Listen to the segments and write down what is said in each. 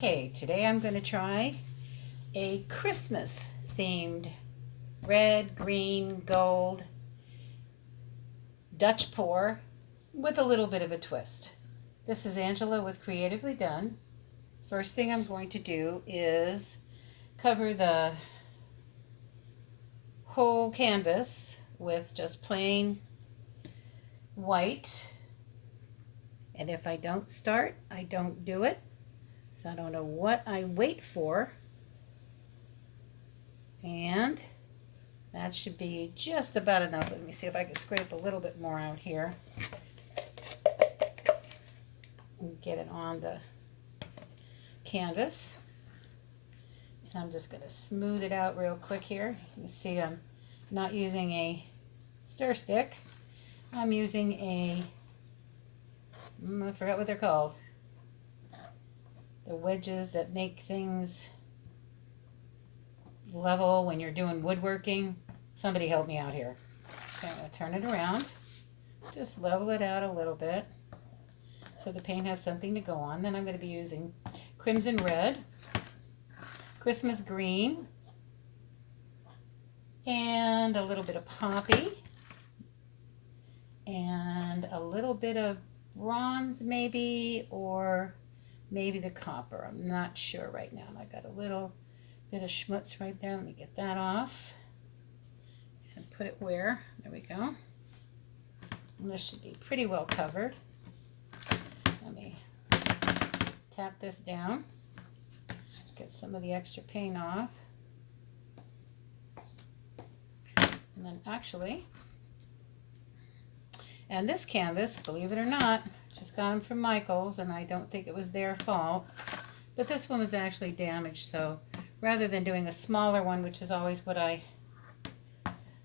Okay, today I'm going to try a Christmas themed red, green, gold Dutch pour with a little bit of a twist. This is Angela with Creatively Done. First thing I'm going to do is cover the whole canvas with just plain white. And if I don't start, I don't do it. So I don't know what I wait for. And that should be just about enough. Let me see if I can scrape a little bit more out here and get it on the canvas. And I'm just going to smooth it out real quick here. You can see I'm not using a stir stick. I'm using a, I forgot what they're called. The wedges that make things level when you're doing woodworking. Somebody help me out here. Okay, I'm going to turn it around. Just level it out a little bit so the paint has something to go on. Then I'm going to be using crimson red, Christmas green, and a little bit of poppy, and a little bit of bronze maybe, or maybe the copper. I'm not sure right now. I got a little bit of schmutz right there. Let me get that off and put it where. There we go. And this should be pretty well covered. Let me tap this down. Get some of the extra paint off. And then actually, and this canvas, believe it or not, just got them from Michael's, and I don't think it was their fault. But this one was actually damaged, so rather than doing a smaller one, which is always what I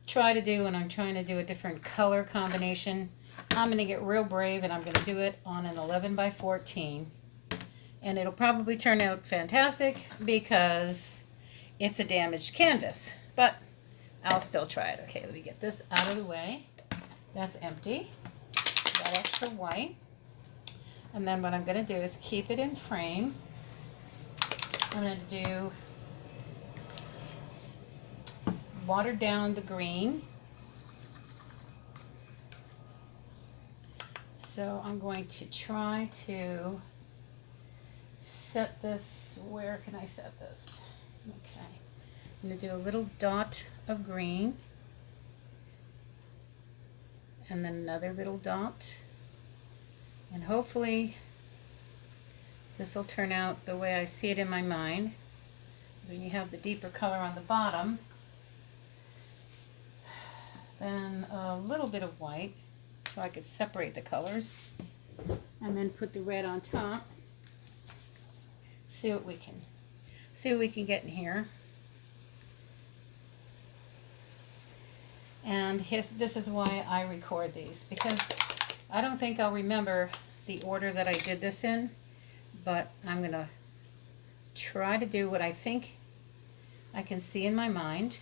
try to do when I'm trying to do a different color combination, I'm going to get real brave, and I'm going to do it on an 11 by 14. And it'll probably turn out fantastic because it's a damaged canvas. But I'll still try it. Okay, let me get this out of the way. That's empty. That extra white. And then what I'm going to do is keep it in frame. I'm going to do water down the green. So I'm going to try to set this, where can I set this? Okay. I'm going to do a little dot of green. And then another little dot. And hopefully this will turn out the way I see it in my mind. When you have the deeper color on the bottom, then a little bit of white so I could separate the colors, and then put the red on top. See what we can get in here. And this is why I record these, because I don't think I'll remember the order that I did this in, but I'm going to try to do what I think I can see in my mind.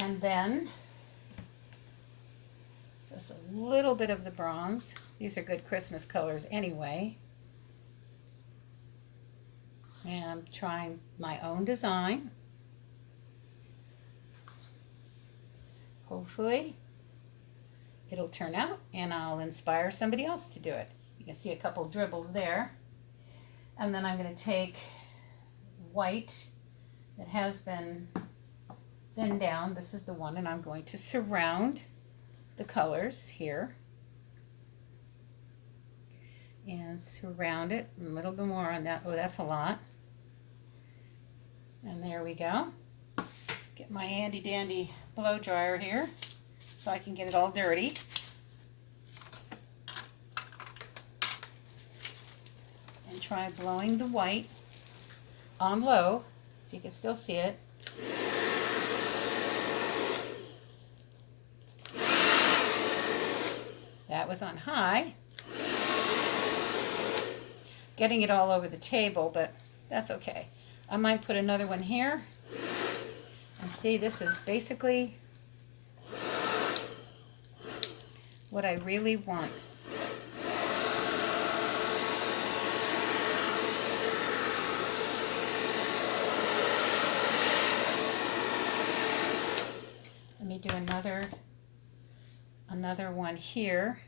And then just a little bit of the bronze. These are good Christmas colors anyway. And I'm trying my own design. Hopefully it'll turn out and I'll inspire somebody else to do it. You can see a couple dribbles there. And then I'm going to take white that has been thinned down. This is the one, and I'm going to surround the colors here. And surround it a little bit more on that. Oh, that's a lot. And there we go. Get my handy dandy blow dryer here so I can get it all dirty. And try blowing the white on low, if you can still see it. That was on high. Getting it all over the table, but that's okay. I might put another one here. And see, this is basically what I really want. do another one here.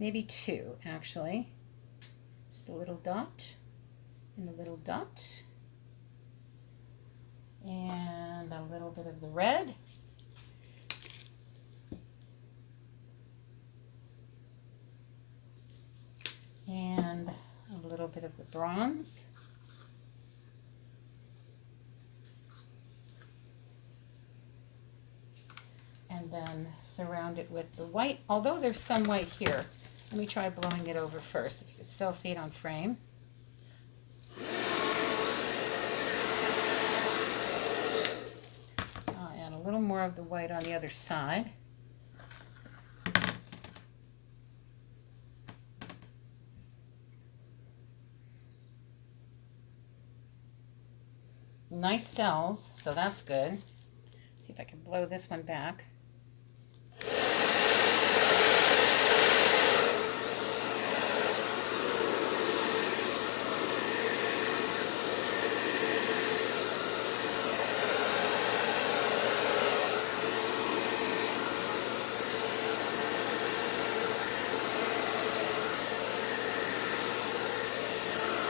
Maybe two, actually. Just a little dot and a little dot. And a little bit of the red. And a little bit of the bronze. And then surround it with the white, although there's some white here. Let me try blowing it over first, if you can still see it on frame. I'll add a little more of the white on the other side. Nice cells, so that's good. See if I can blow this one back.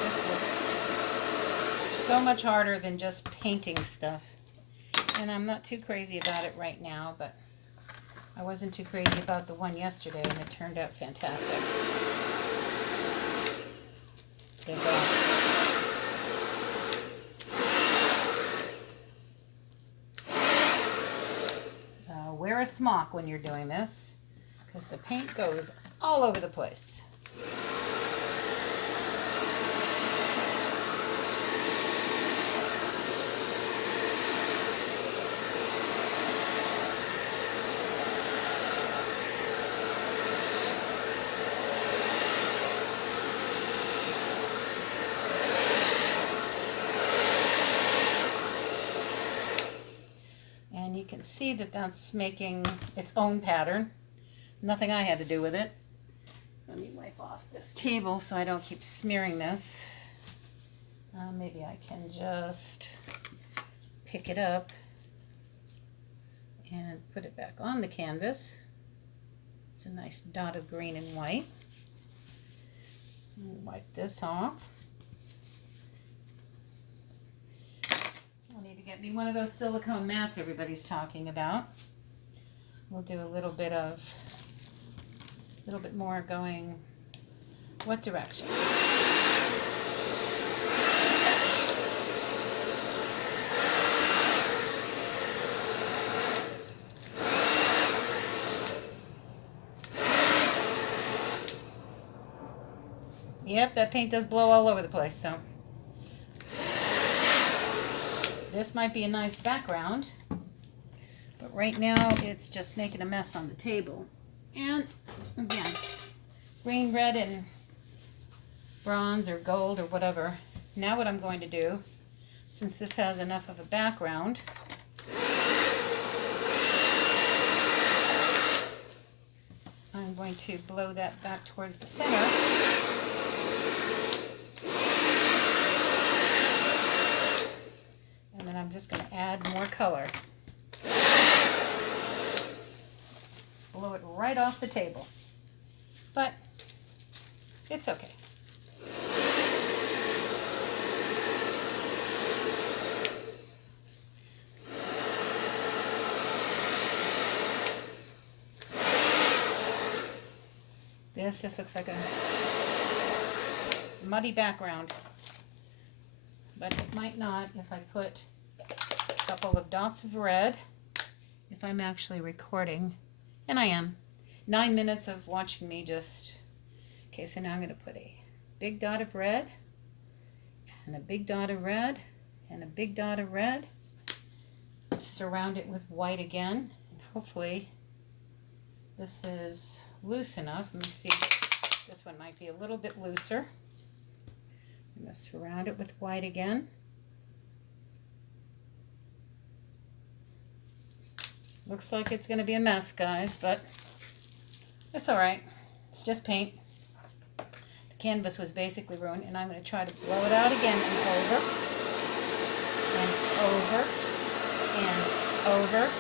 This is so much harder than just painting stuff. And I'm not too crazy about it right now, but I wasn't too crazy about the one yesterday, and it turned out fantastic. Good job. Wear a smock when you're doing this, because the paint goes all over the place. You can see that that's making its own pattern. Nothing I had to do with it. Let me wipe off this table so I don't keep smearing this. Maybe I can just pick it up and put it back on the canvas. It's a nice dot of green and white. Wipe this off. Get me one of those silicone mats everybody's talking about. We'll do a little bit more going what direction? Yep, that paint does blow all over the place, so this might be a nice background, but right now it's just making a mess on the table. And again, green, red, and bronze or gold or whatever. Now what I'm going to do, since this has enough of a background, I'm going to blow that back towards the center. I'm just going to add more color. Blow it right off the table. But it's okay. This just looks like a muddy background. But it might not if I put a couple of dots of red, if I'm actually recording, and I am. 9 minutes of watching me just, okay, so now I'm going to put a big dot of red, and a big dot of red, and a big dot of red. Surround it with white again, and hopefully this is loose enough. Let me see, this one might be a little bit looser. I'm going to surround it with white again. Looks like it's going to be a mess, guys, but it's all right. It's just paint. The canvas was basically ruined, and I'm going to try to blow it out again and over, and over, and over,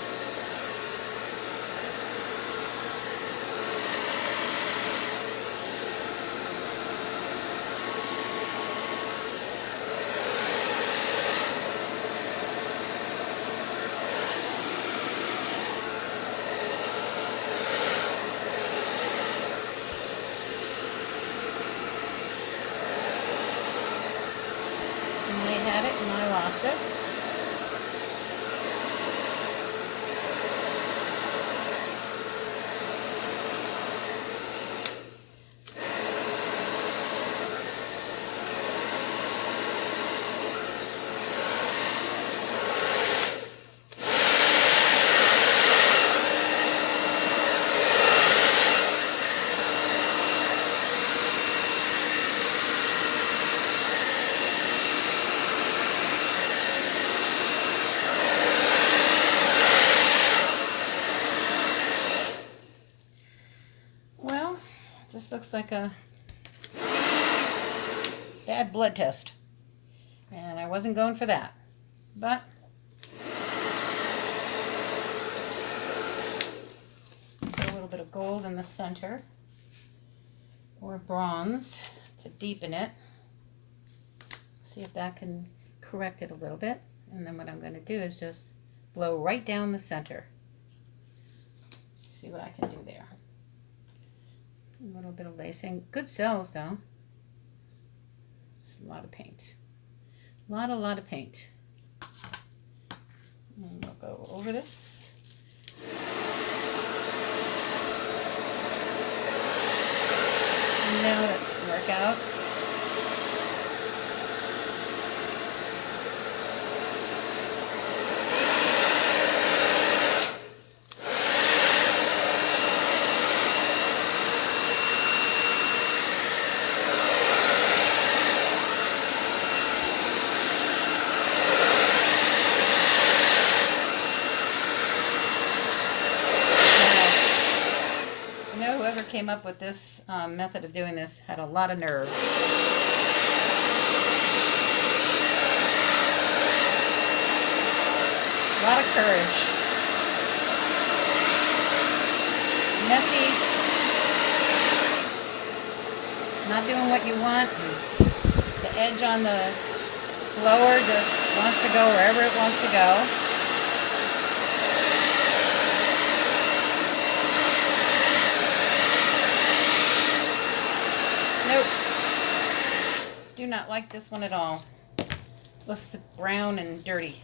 it and I lost it. This looks like a bad blood test, and I wasn't going for that, but put a little bit of gold in the center, or bronze to deepen it. See if that can correct it a little bit, and then what I'm going to do is just blow right down the center. See what I can do there. A little bit of lacing. Good cells though. Just a lot of paint. A lot of paint. And we'll go over this. And now that can work out. Came up with this method of doing this had a lot of nerve. A lot of courage. It's messy. Not doing what you want. The edge on the blower just wants to go wherever it wants to go. Nope. Do not like this one at all. Looks brown and dirty.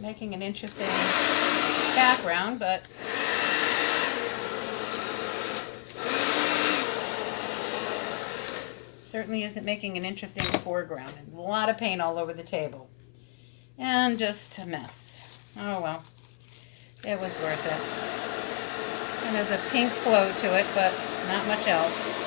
Making an interesting background, but certainly isn't making an interesting foreground. And a lot of paint all over the table. And just a mess. Oh well. It was worth it. And there's a pink flow to it, but not much else.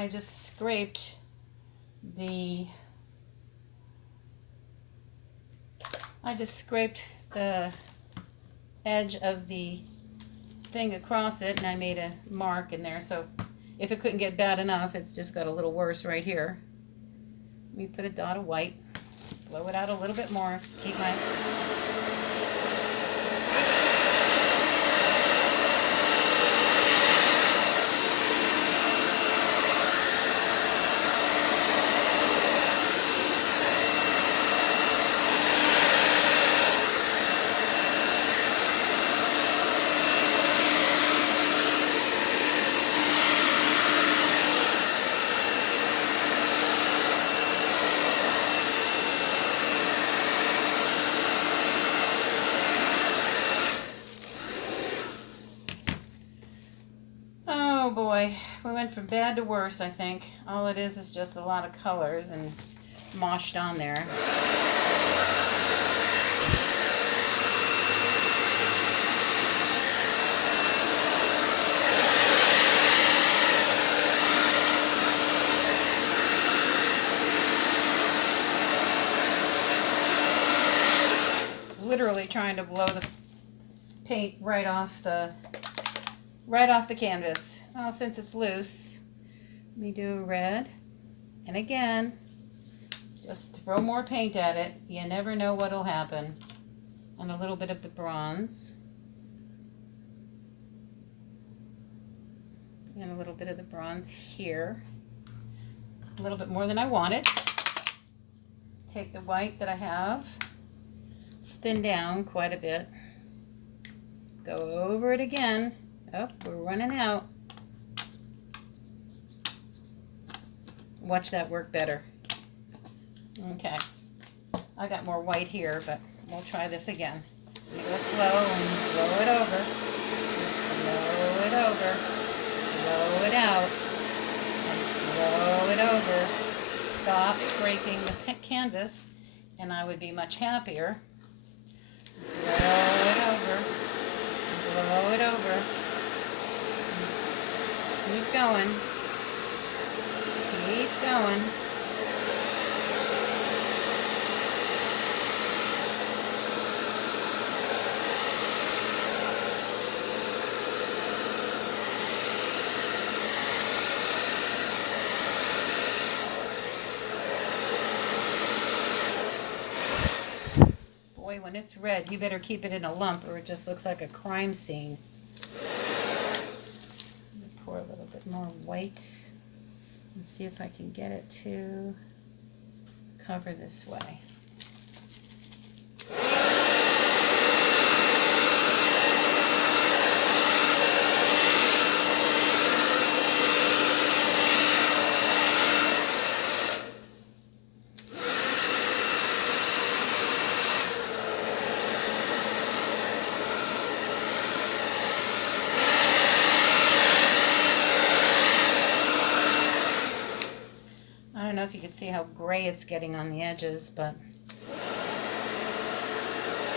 I just scraped the edge of the thing across it, and I made a mark in there, so if it couldn't get bad enough, it's just got a little worse right here. Let me put a dot of white, blow it out a little bit more, keep my oh boy, we went from bad to worse, I think. All it is just a lot of colors and moshed on there. Literally trying to blow the paint right off the right off the canvas. Well, since it's loose, let me do red. And again, just throw more paint at it. You never know what'll happen. And a little bit of the bronze. And a little bit of the bronze here. A little bit more than I wanted. Take the white that I have. It's thinned down quite a bit. Go over it again. Oh, we're running out. Watch that work better. Okay. I got more white here, but we'll try this again. You go slow and blow it over. Blow it over. Blow it out. And blow it over. Stop scraping the canvas, and I would be much happier. Blow it over. Blow it over. Keep going. Keep going. Boy, when it's red, you better keep it in a lump or it just looks like a crime scene. Let me pour a little bit more white and see if I can get it to cover this way. I don't know if you can see how gray it's getting on the edges, but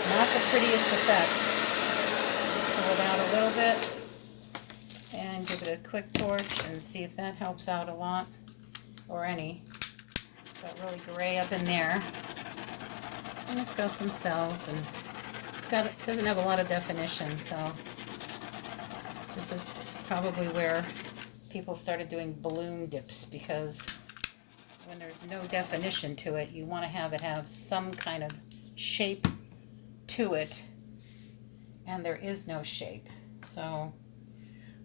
not the prettiest effect. Pull it out a little bit and give it a quick torch and see if that helps out a lot, or any. Got really gray up in there, and it's got some cells, and it doesn't have a lot of definition, so this is probably where people started doing balloon dips, because when there's no definition to it, you want to have it have some kind of shape to it, and there is no shape. So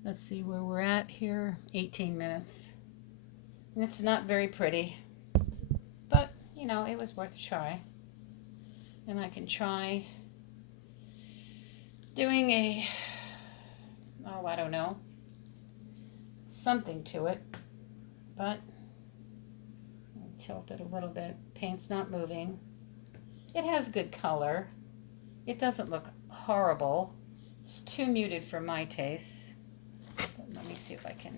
let's see where we're at here. 18 minutes. And it's not very pretty, but you know, it was worth a try. And I can try doing I don't know, something to it, but tilt it a little bit. Paint's not moving. It has good color. It doesn't look horrible. It's too muted for my taste. But let me see if I can.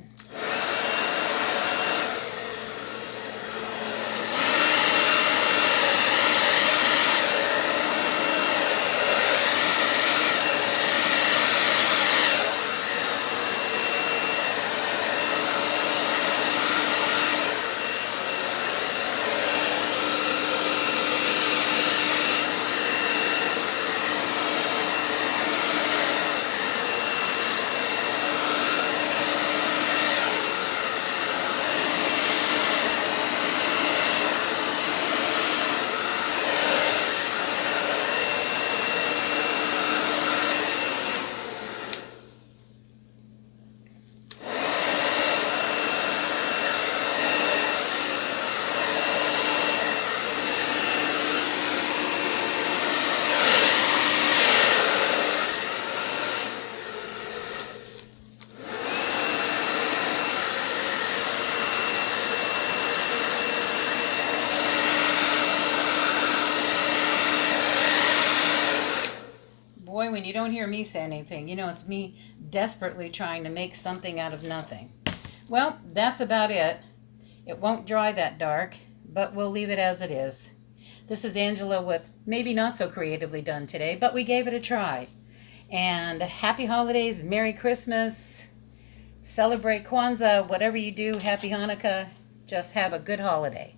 Boy, when you don't hear me say anything, you know it's me desperately trying to make something out of nothing. Well, that's about it. It won't dry that dark, but we'll leave it as it is. This is Angela with maybe not so creatively done today, but we gave it a try. And happy holidays, Merry Christmas, celebrate Kwanzaa, whatever you do, Happy Hanukkah, just have a good holiday.